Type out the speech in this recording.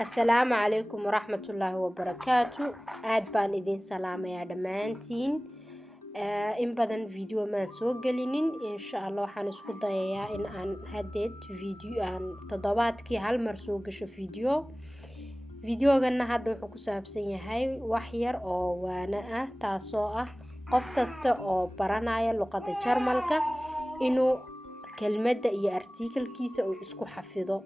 السلام عليكم ورحمة الله وبركاته. aad baan idin salaamayaa dhammaantiin. in badan video maan soo gelinin, insha Allah waxaan isku dayayaa in aan hadeed video aan toddobaadkii hal mar soo gasho videogana hadda wuxuu ku saabsan yahay wax yar oo waana ah, taasoo ah qof kasta oo baranaya luqadda Jarmalka inuu kelmadda iyo artikelkiisa uu isku xafido.